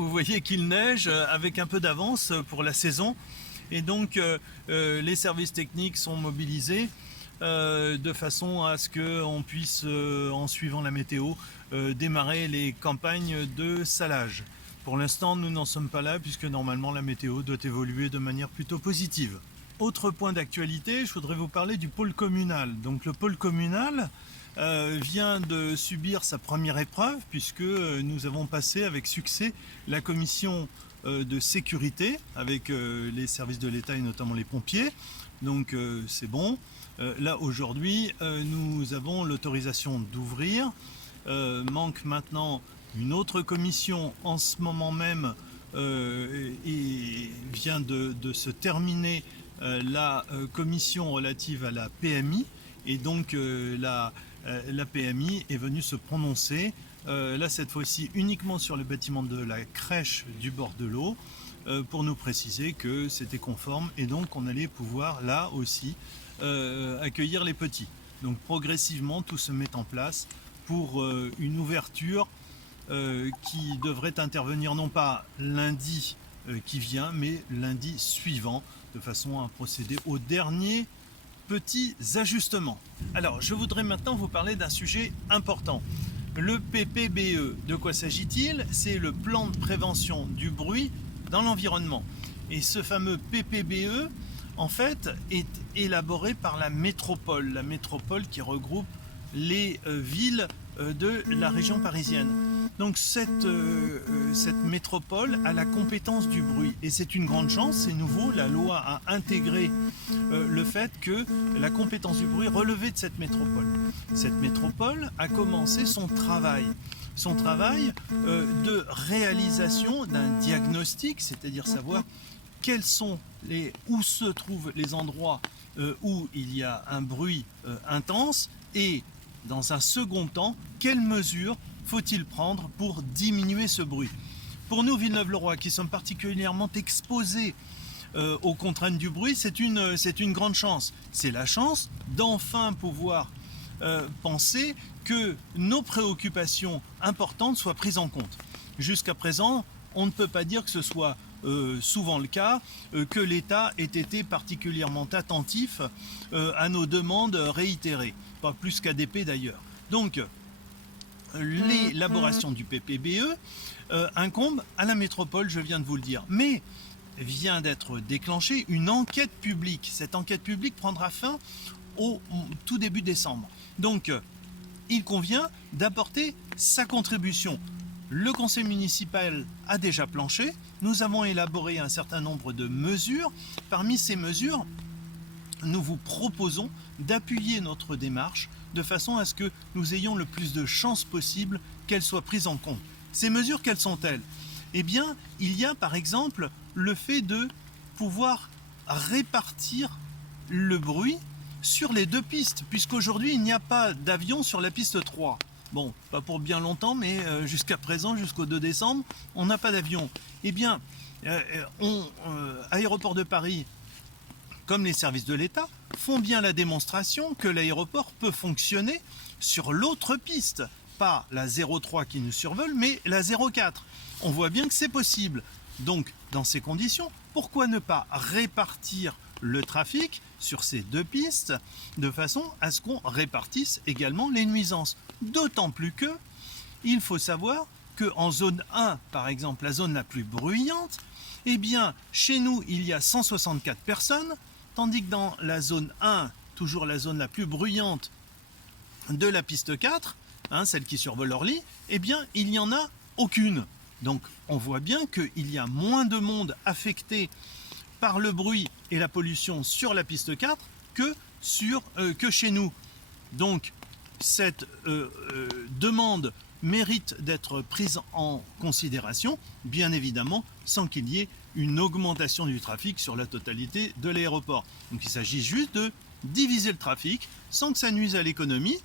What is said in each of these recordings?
vous voyez qu'il neige avec un peu d'avance pour la saison. Et donc les services techniques sont mobilisés de façon à ce qu'on puisse, en suivant la météo, démarrer les campagnes de salage. Pour l'instant, nous n'en sommes pas là puisque normalement la météo doit évoluer de manière plutôt positive. Autre point d'actualité, je voudrais vous parler du pôle communal. Donc le pôle communal vient de subir sa première épreuve puisque nous avons passé avec succès la commission de sécurité avec les services de l'État et notamment les pompiers. Donc c'est bon. Là aujourd'hui, nous avons l'autorisation d'ouvrir. Manque maintenant une autre commission en ce moment même et vient de se terminer la commission relative à la PMI. Et donc la PMI est venue se prononcer, là cette fois-ci uniquement sur le bâtiment de la crèche du bord de l'eau, pour nous préciser que c'était conforme et donc on allait pouvoir là aussi accueillir les petits. Donc progressivement tout se met en place pour une ouverture qui devrait intervenir non pas lundi qui vient, mais lundi suivant, de façon à procéder au dernier petits ajustements. Alors, je voudrais maintenant vous parler d'un sujet important. Le PPBE, de quoi s'agit-il? C'est le plan de prévention du bruit dans l'environnement. Et ce fameux PPBE, en fait, est élaboré par la métropole qui regroupe les villes de la région parisienne. Donc cette métropole a la compétence du bruit et c'est une grande chance, c'est nouveau, la loi a intégré le fait que la compétence du bruit relevait de cette métropole. Cette métropole a commencé son travail de réalisation d'un diagnostic, c'est-à-dire savoir où se trouvent les endroits où il y a un bruit intense et dans un second temps, quelles mesures faut-il prendre pour diminuer ce bruit? Pour nous, Villeneuve-le-Roi, qui sommes particulièrement exposés aux contraintes du bruit, c'est une grande chance. C'est la chance d'enfin pouvoir penser que nos préoccupations importantes soient prises en compte. Jusqu'à présent, on ne peut pas dire que ce soit souvent le cas, que l'État ait été particulièrement attentif à nos demandes réitérées, pas plus qu'ADP d'ailleurs. Donc, l'élaboration du PPBE incombe à la métropole, je viens de vous le dire. Mais vient d'être déclenchée une enquête publique. Cette enquête publique prendra fin au tout début décembre. Donc, il convient d'apporter sa contribution. Le conseil municipal a déjà planché. Nous avons élaboré un certain nombre de mesures. Parmi ces mesures, nous vous proposons d'appuyer notre démarche de façon à ce que nous ayons le plus de chances possible qu'elles soient prises en compte. Ces mesures, quelles sont-elles? Eh bien, il y a par exemple le fait de pouvoir répartir le bruit sur les deux pistes, puisqu'aujourd'hui il n'y a pas d'avion sur la piste 3. Bon, pas pour bien longtemps, mais jusqu'à présent, jusqu'au 2 décembre, on n'a pas d'avion. Eh bien, Aéroport de Paris, comme les services de l'État, font bien la démonstration que l'aéroport peut fonctionner sur l'autre piste. Pas la 03 qui nous survole, mais la 04. On voit bien que c'est possible. Donc, dans ces conditions, pourquoi ne pas répartir le trafic sur ces deux pistes de façon à ce qu'on répartisse également les nuisances? D'autant plus que, il faut savoir qu'en zone 1, par exemple, la zone la plus bruyante, eh bien, chez nous, il y a 164 personnes, tandis que dans la zone 1, toujours la zone la plus bruyante de la piste 4, celle qui survole Orly, eh bien, il n'y en a aucune. Donc, on voit bien qu'il y a moins de monde affecté par le bruit et la pollution sur la piste 4 que chez nous. Donc, cette demande mérite d'être prise en considération, bien évidemment, sans qu'il y ait une augmentation du trafic sur la totalité de l'aéroport. Donc, il s'agit juste de diviser le trafic sans que ça nuise à l'économie,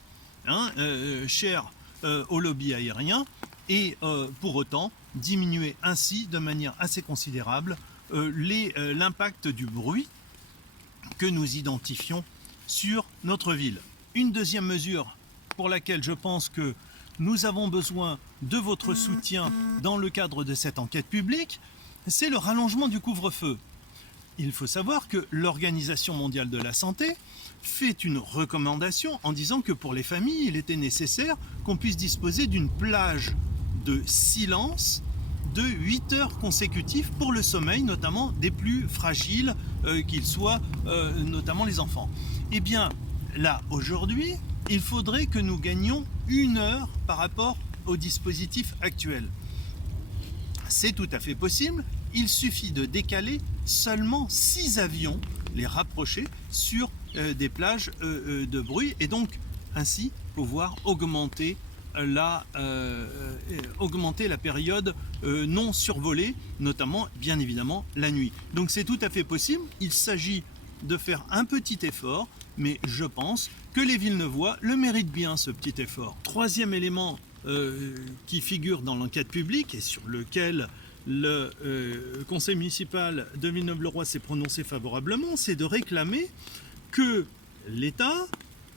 cher au lobby aérien, et pour autant diminuer ainsi de manière assez considérable l'impact du bruit que nous identifions sur notre ville. Une deuxième mesure pour laquelle je pense que nous avons besoin de votre soutien dans le cadre de cette enquête publique, c'est le rallongement du couvre-feu. Il faut savoir que l'Organisation mondiale de la santé fait une recommandation en disant que pour les familles, il était nécessaire qu'on puisse disposer d'une plage de silence de 8 heures consécutives pour le sommeil, notamment des plus fragiles qu'ils soient, notamment les enfants. Eh bien, là, aujourd'hui, il faudrait que nous gagnions 1 heure par rapport au dispositif actuel. C'est tout à fait possible, il suffit de décaler seulement 6 avions, les rapprocher sur des plages de bruit et donc ainsi pouvoir augmenter la période non survolée, notamment bien évidemment la nuit. Donc c'est tout à fait possible, il s'agit de faire un petit effort, mais je pense que les Villeneuvois le méritent bien ce petit effort. Troisième élément qui figure dans l'enquête publique et sur lequel le conseil municipal de Villeneuve-le-Roi s'est prononcé favorablement, c'est de réclamer que l'État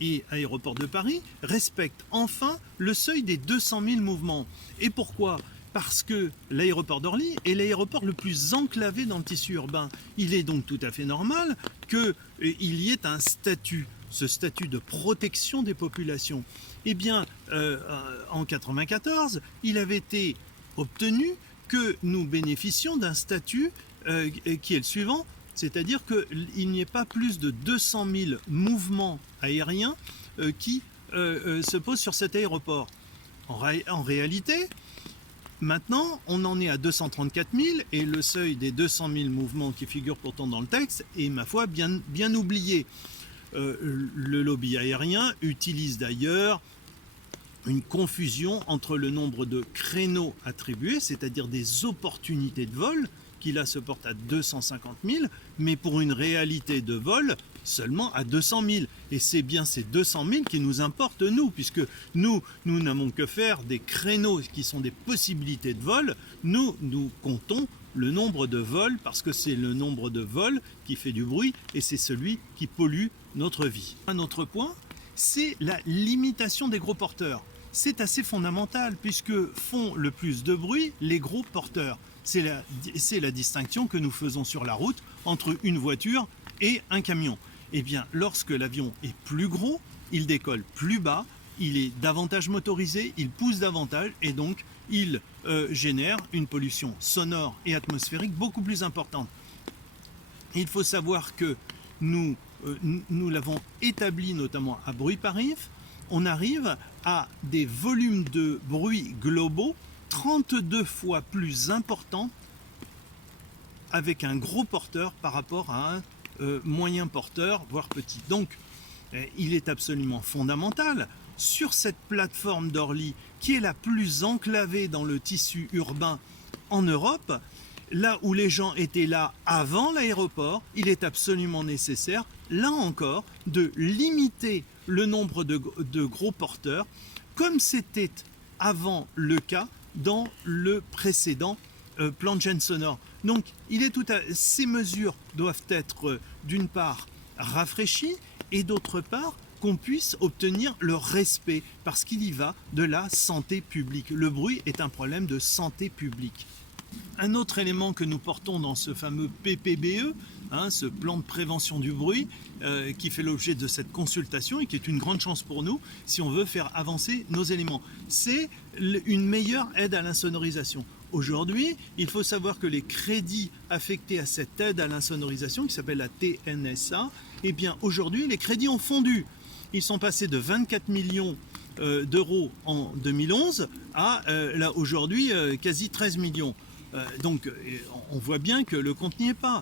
et Aéroports de Paris respectent enfin le seuil des 200 000 mouvements. Et pourquoi ? Parce que l'aéroport d'Orly est l'aéroport le plus enclavé dans le tissu urbain. Il est donc tout à fait normal qu'il y ait un statut, ce statut de protection des populations. Eh bien, en 1994, il avait été obtenu que nous bénéficions d'un statut qui est le suivant, c'est-à-dire qu'il n'y ait pas plus de 200 000 mouvements aériens qui se posent sur cet aéroport. En réalité, maintenant, on en est à 234 000 et le seuil des 200 000 mouvements qui figure pourtant dans le texte est, ma foi, bien oublié. Le lobby aérien utilise d'ailleurs une confusion entre le nombre de créneaux attribués, c'est-à-dire des opportunités de vol, qui là se portent à 250 000, mais pour une réalité de vol seulement à 200 000. Et c'est bien ces 200 000 qui nous importent, nous, puisque nous n'avons que faire des créneaux qui sont des possibilités de vol. Nous comptons le nombre de vols, parce que c'est le nombre de vols qui fait du bruit, et c'est celui qui pollue notre vie. Un autre point, c'est la limitation des gros porteurs. C'est assez fondamental, puisque font le plus de bruit les gros porteurs. C'est la distinction que nous faisons sur la route entre une voiture et un camion. Eh bien, lorsque l'avion est plus gros, il décolle plus bas, il est davantage motorisé, il pousse davantage et donc il génère une pollution sonore et atmosphérique beaucoup plus importante. Il faut savoir que nous l'avons établi notamment à Bruit par If, on arrive à des volumes de bruit globaux 32 fois plus importants avec un gros porteur par rapport à un moyen porteur, voire petit. Donc, il est absolument fondamental, sur cette plateforme d'Orly, qui est la plus enclavée dans le tissu urbain en Europe, là où les gens étaient là avant l'aéroport, il est absolument nécessaire, là encore, de limiter le nombre de gros porteurs, comme c'était avant le cas dans le précédent plan de gêne sonore. Donc, ces mesures doivent être d'une part rafraîchies et d'autre part qu'on puisse obtenir le respect, parce qu'il y va de la santé publique. Le bruit est un problème de santé publique. Un autre élément que nous portons dans ce fameux PPBE, ce plan de prévention du bruit, qui fait l'objet de cette consultation et qui est une grande chance pour nous si on veut faire avancer nos éléments, c'est une meilleure aide à l'insonorisation. Aujourd'hui, il faut savoir que les crédits affectés à cette aide à l'insonorisation, qui s'appelle la TNSA, eh bien aujourd'hui, les crédits ont fondu. Ils sont passés de 24 millions d'euros en 2011 à, là aujourd'hui, quasi 13 millions. Donc on voit bien que le compte n'y est pas.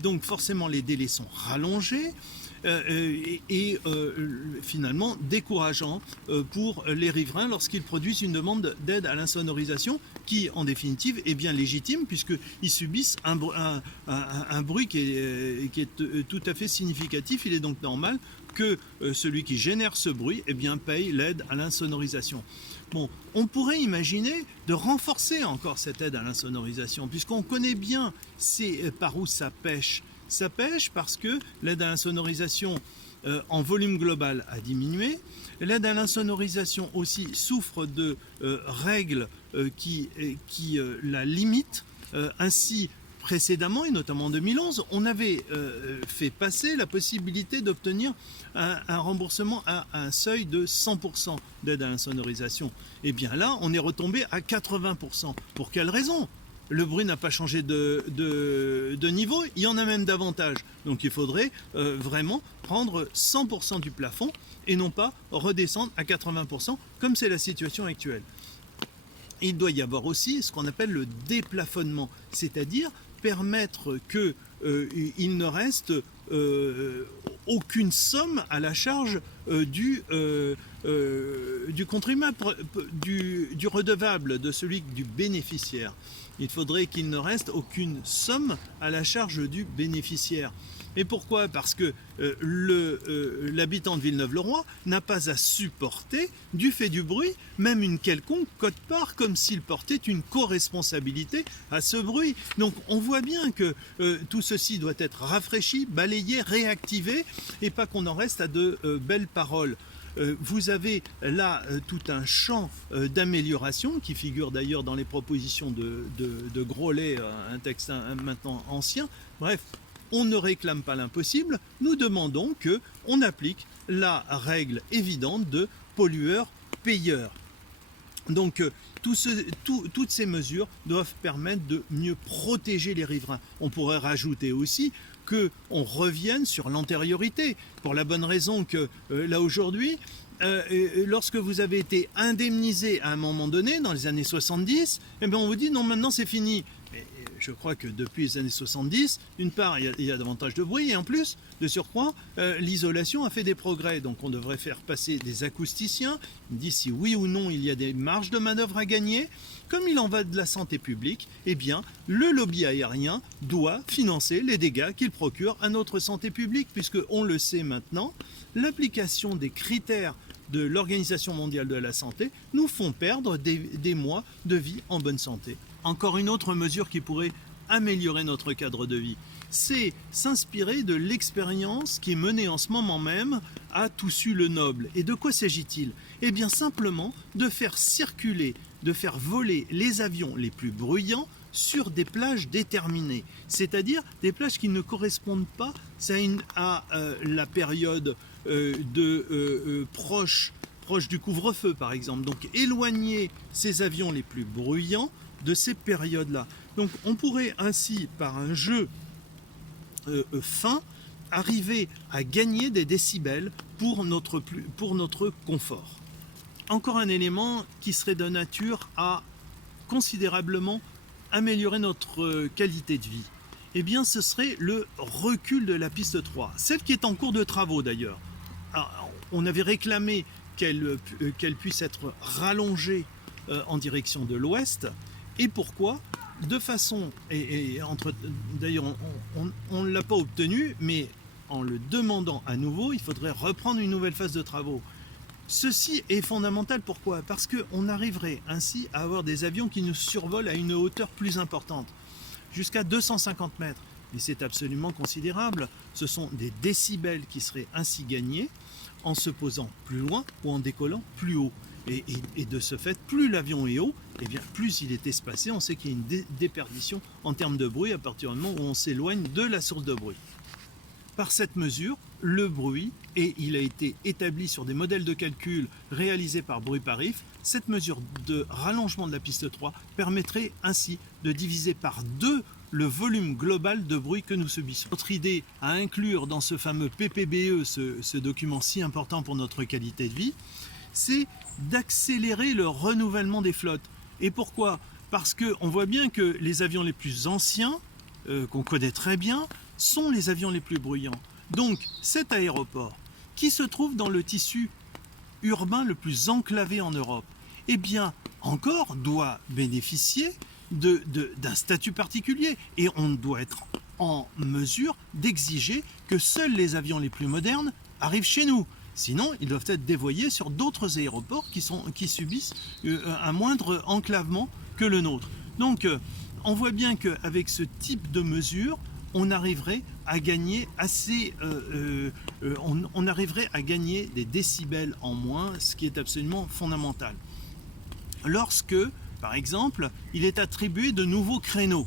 Donc forcément les délais sont rallongés et finalement décourageants pour les riverains lorsqu'ils produisent une demande d'aide à l'insonorisation qui en définitive est bien légitime puisqu'ils subissent un bruit qui est tout à fait significatif. Il est donc normal que celui qui génère ce bruit paye l'aide à l'insonorisation. Bon, on pourrait imaginer de renforcer encore cette aide à l'insonorisation, puisqu'on connaît bien par où ça pêche. Ça pêche parce que l'aide à l'insonorisation en volume global a diminué. L'aide à l'insonorisation aussi souffre de règles qui la limite. Ainsi, précédemment, et notamment en 2011, on avait fait passer la possibilité d'obtenir un remboursement à un seuil de 100% d'aide à l'insonorisation. Et bien là, on est retombé à 80%. Pour quelle raison ? Le bruit n'a pas changé de niveau, il y en a même davantage. Donc il faudrait vraiment prendre 100% du plafond et non pas redescendre à 80% comme c'est la situation actuelle. Il doit y avoir aussi ce qu'on appelle le déplafonnement, c'est-à-dire permettre qu'il ne reste aucune somme à la charge du contribuable, du redevable, de celui du bénéficiaire. Il faudrait qu'il ne reste aucune somme à la charge du bénéficiaire. Et pourquoi ? Parce que l'habitant de Villeneuve-le-Roi n'a pas à supporter, du fait du bruit, même une quelconque quote-part, comme s'il portait une co-responsabilité à ce bruit. Donc on voit bien que tout ceci doit être rafraîchi, balayé, réactivé, et pas qu'on en reste à de belles paroles. Vous avez là tout un champ d'amélioration qui figure d'ailleurs dans les propositions de Grollet, un texte maintenant ancien. Bref, on ne réclame pas l'impossible, nous demandons qu'on applique la règle évidente de pollueur-payeur. Donc toutes ces mesures doivent permettre de mieux protéger les riverains. On pourrait rajouter aussi qu'on revienne sur l'antériorité, pour la bonne raison que là aujourd'hui, lorsque vous avez été indemnisé à un moment donné, dans les années 70, eh bien on vous dit non, maintenant c'est fini. Mais je crois que depuis les années 70, d'une part, il y a davantage de bruit, et en plus, de surcroît, l'isolation a fait des progrès. Donc on devrait faire passer des acousticiens, ils disent si oui ou non il y a des marges de manœuvre à gagner. Comme il en va de la santé publique, eh bien, le lobby aérien doit financer les dégâts qu'il procure à notre santé publique, puisque on le sait maintenant, l'application des critères de l'Organisation mondiale de la santé nous font perdre des mois de vie en bonne santé. Encore une autre mesure qui pourrait améliorer notre cadre de vie, c'est s'inspirer de l'expérience qui est menée en ce moment même à Toussus-le-Noble. Et de quoi s'agit-il ? Eh bien simplement de faire circuler, de faire voler les avions les plus bruyants sur des plages déterminées, c'est-à-dire des plages qui ne correspondent pas à la période proche du couvre-feu par exemple. Donc éloigner ces avions les plus bruyants de ces périodes-là. Donc on pourrait ainsi, par un jeu fin, arriver à gagner des décibels pour notre confort. Encore un élément qui serait de nature à considérablement améliorer notre qualité de vie. Eh bien, ce serait le recul de la piste 3, celle qui est en cours de travaux d'ailleurs. Alors, on avait réclamé qu'elle puisse être rallongée en direction de l'ouest. Et pourquoi ? De façon, d'ailleurs on ne l'a pas obtenu, mais en le demandant à nouveau, il faudrait reprendre une nouvelle phase de travaux. Ceci est fondamental, pourquoi ? Parce qu'on arriverait ainsi à avoir des avions qui nous survolent à une hauteur plus importante, jusqu'à 250 mètres. Et c'est absolument considérable. Ce sont des décibels qui seraient ainsi gagnés en se posant plus loin ou en décollant plus haut. Et de ce fait, plus l'avion est haut, eh bien, plus il est espacé. On sait qu'il y a une déperdition en termes de bruit à partir du moment où on s'éloigne de la source de bruit. Par cette mesure, le bruit, et il a été établi sur des modèles de calcul réalisés par Bruit Parif, cette mesure de rallongement de la piste 3 permettrait ainsi de diviser par 2 le volume global de bruit que nous subissons. Notre idée à inclure dans ce fameux PPBE, ce document si important pour notre qualité de vie, c'est d'accélérer le renouvellement des flottes. Et pourquoi ? Parce qu'on voit bien que les avions les plus anciens, qu'on connaît très bien, sont les avions les plus bruyants. Donc cet aéroport, qui se trouve dans le tissu urbain le plus enclavé en Europe, eh bien encore doit bénéficier d'un statut particulier. Et on doit être en mesure d'exiger que seuls les avions les plus modernes arrivent chez nous. Sinon, ils doivent être dévoyés sur d'autres aéroports qui subissent un moindre enclavement que le nôtre. Donc, on voit bien qu'avec ce type de mesure, on arriverait à gagner on arriverait à gagner des décibels en moins, ce qui est absolument fondamental. Lorsque Par exemple, il est attribué de nouveaux créneaux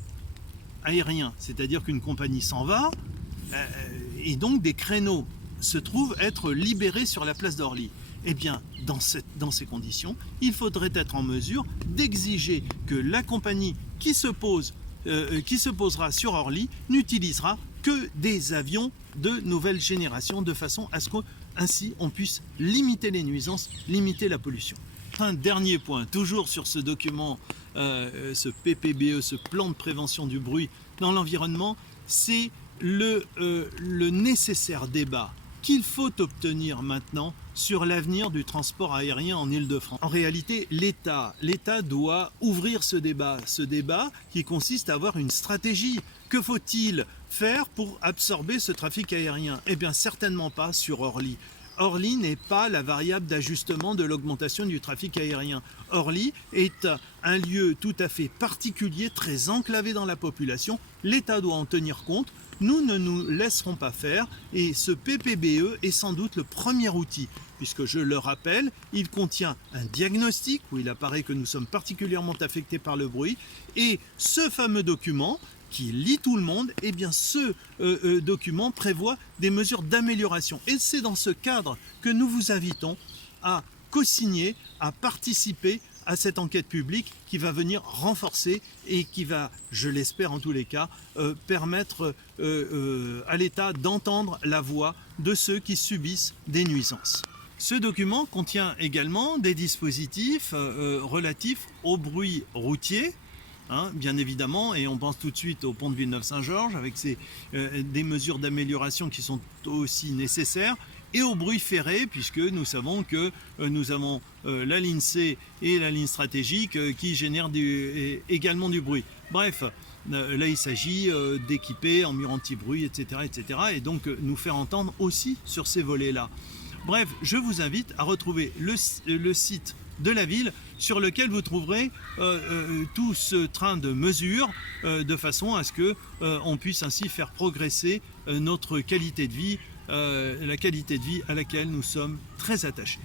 aériens, c'est-à-dire qu'une compagnie s'en va, et donc des créneaux se trouvent être libérés sur la place d'Orly. Eh bien, dans ces conditions, il faudrait être en mesure d'exiger que la compagnie qui se posera sur Orly n'utilisera que des avions de nouvelle génération, de façon à ce qu'ainsi on puisse limiter les nuisances, limiter la pollution. Un dernier point, toujours sur ce document, ce PPBE, ce plan de prévention du bruit dans l'environnement, c'est le nécessaire débat qu'il faut obtenir maintenant sur l'avenir du transport aérien en Île-de-France. En réalité, l'État doit ouvrir ce débat qui consiste à avoir une stratégie. Que faut-il faire pour absorber ce trafic aérien? Eh bien, certainement pas sur Orly. Orly n'est pas la variable d'ajustement de l'augmentation du trafic aérien. Orly est un lieu tout à fait particulier, très enclavé dans la population. L'État doit en tenir compte. Nous ne nous laisserons pas faire et ce PPBE est sans doute le premier outil, puisque je le rappelle, il contient un diagnostic où il apparaît que nous sommes particulièrement affectés par le bruit, et ce fameux document qui lie tout le monde, eh bien ce document prévoit des mesures d'amélioration. Et c'est dans ce cadre que nous vous invitons à co-signer, à participer à cette enquête publique qui va venir renforcer et qui va, je l'espère en tous les cas, permettre à l'État d'entendre la voix de ceux qui subissent des nuisances. Ce document contient également des dispositifs relatifs au bruit routier, bien évidemment, et on pense tout de suite au pont de Villeneuve-Saint-Georges avec des mesures d'amélioration qui sont aussi nécessaires, et au bruit ferré, puisque nous savons que nous avons la ligne C et la ligne stratégique qui génèrent également du bruit. Bref, là il s'agit d'équiper en mur anti-bruit, etc., et donc nous faire entendre aussi sur ces volets-là. Bref, je vous invite à retrouver le site de la ville sur lequel vous trouverez tout ce train de mesures de façon à ce qu'on puisse ainsi faire progresser notre qualité de vie, la qualité de vie à laquelle nous sommes très attachés.